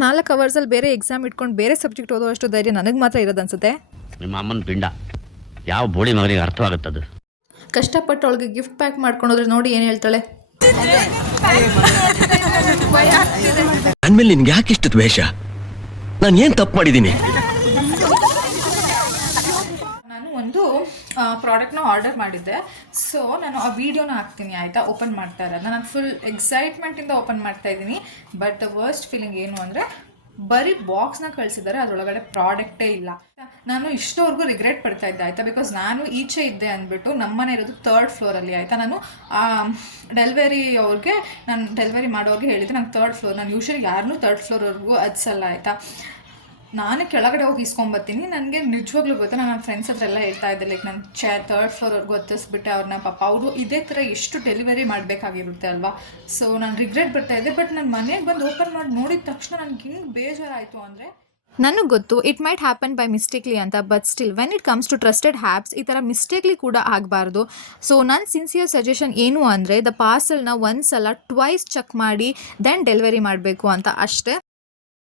4 ಅವರ್ಸಲ್ಲಿ ಬೇರೆ ಎಕ್ಸಾಮ್ ಇಟ್ಕೊಂಡು ಬೇರೆ ಸಬ್ಜೆಕ್ಟ್ ಓದೋಷ್ಟು ಧೈರ್ಯ ನನಗೆ ಮಾತ್ರ ಇರೋದು ಅನ್ಸುತ್ತೆ. ನಿಮ್ಮ ಅಮ್ಮನ ಪಿಂಡ ಯಾವ ಬೋಳಿ ಮಗನಿಗೆ ಅರ್ಥವಾಗುತ್ತದು. ಕಷ್ಟಪಟ್ಟು ಅವಳಿಗೆ ಗಿಫ್ಟ್ ಪ್ಯಾಕ್ ಮಾಡ್ಕೊಂಡೋದ್ರೆ ನೋಡಿ ಏನು ಹೇಳ್ತಾಳೆ. ನನ್ಮೇಲೆ ನಿನ್ಗೆ ಯಾಕೆ ಇಷ್ಟು ದ್ವೇಷ? ನಾನು ಏನು ತಪ್ಪು ಮಾಡಿದ್ದೀನಿ? ನಾನು ಒಂದು ಪ್ರಾಡಕ್ಟ್ನ ಆರ್ಡರ್ ಮಾಡಿದ್ದೆ. ಸೊ ನಾನು ಆ ವಿಡಿಯೋನ ಹಾಕ್ತೀನಿ ಆಯಿತಾ, ಓಪನ್ ಮಾಡ್ತಾ ಇರೋದು. ನಾನು ಫುಲ್ ಎಕ್ಸೈಟ್ಮೆಂಟಿಂದ ಓಪನ್ ಮಾಡ್ತಾ ಇದ್ದೀನಿ. ಬಟ್ ದ ವರ್ಸ್ಟ್ ಫೀಲಿಂಗ್ ಏನು ಅಂದರೆ ಬರೀ ಬಾಕ್ಸ್ನ ಕಳಿಸಿದ್ದಾರೆ, ಅದರೊಳಗಡೆ ಪ್ರಾಡಕ್ಟೇ ಇಲ್ಲ. ನಾನು ಇಷ್ಟವರೆಗೂ ರಿಗ್ರೆಟ್ ಪಡ್ತಾ ಇದ್ದೆ ಆಯಿತಾ, ಬಿಕಾಸ್ ನಾನು ಈಚೆ ಇದ್ದೆ ಅಂದ್ಬಿಟ್ಟು ನಮ್ಮನೆ ಇರೋದು 3rd ಫ್ಲೋರಲ್ಲಿ ಆಯಿತಾ. ನಾನು ಡೆಲಿವರಿ ಮಾಡೋರಿಗೆ ಹೇಳಿದ್ದೆ ನಾನು 3rd ಫ್ಲೋರ್. ನಾನು ಯೂಶ್ವಲಿ ಯಾರನ್ನೂ 3rd ಫ್ಲೋರ್ವರೆಗೂ ಹತ್ಸಲ್ಲ ಆಯಿತಾ. ನಾನೇ ಕೆಳಗಡೆ ಹೋಗಿ ಇಸ್ಕೊಂಬರ್ತೀನಿ. ನನಗೆ ನಿಜವಾಗ್ಲೂ ಗೊತ್ತಾ, ನಾನು ನನ್ನ ಫ್ರೆಂಡ್ಸ್ ಹತ್ರ ಎಲ್ಲ ಹೇಳ್ತಾ ಇದ್ದೆ, ಲೈಕ್ ನಾನು 3rd ಫ್ಲೋರ್ವರೆಗೂ ಹತ್ತಿಸ್ಬಿಟ್ಟೆ ಅವ್ರನ್ನ. ಪಾಪ ಅವರು ಇದೇ ಥರ ಎಷ್ಟು ಡೆಲಿವರಿ ಮಾಡಬೇಕಾಗಿರುತ್ತೆ ಅಲ್ವಾ. ಸೊ ನಾನು ರಿಗ್ರೆಟ್ ಬರ್ತಾ ಇದ್ದೆ. ಬಟ್ ನಾನು ಮನೆಗೆ ಬಂದು ಓಪನ್ ಮಾಡಿ ನೋಡಿದ ತಕ್ಷಣ ನನಗೆ ಹಿಂಗೆ ಬೇಜಾರಾಯಿತು ಅಂದರೆ, ನನಗೆ ಗೊತ್ತು it might happen by mistakely ಅಂತ. But still when it comes to trusted happens ಈ ಥರ ಮಿಸ್ಟೇಕ್ಲಿ ಕೂಡ ಆಗಬಾರ್ದು. ಸೊ ನನ್ನ ಸಿನ್ಸಿಯರ್ ಸಜೆಷನ್ ಏನು ಅಂದರೆ ದ ಪಾರ್ಸಲ್ನ 1 ಸಲ 2 ಚೆಕ್ ಮಾಡಿ ದೆನ್ ಡೆಲಿವರಿ ಮಾಡಬೇಕು ಅಂತ ಅಷ್ಟೇ.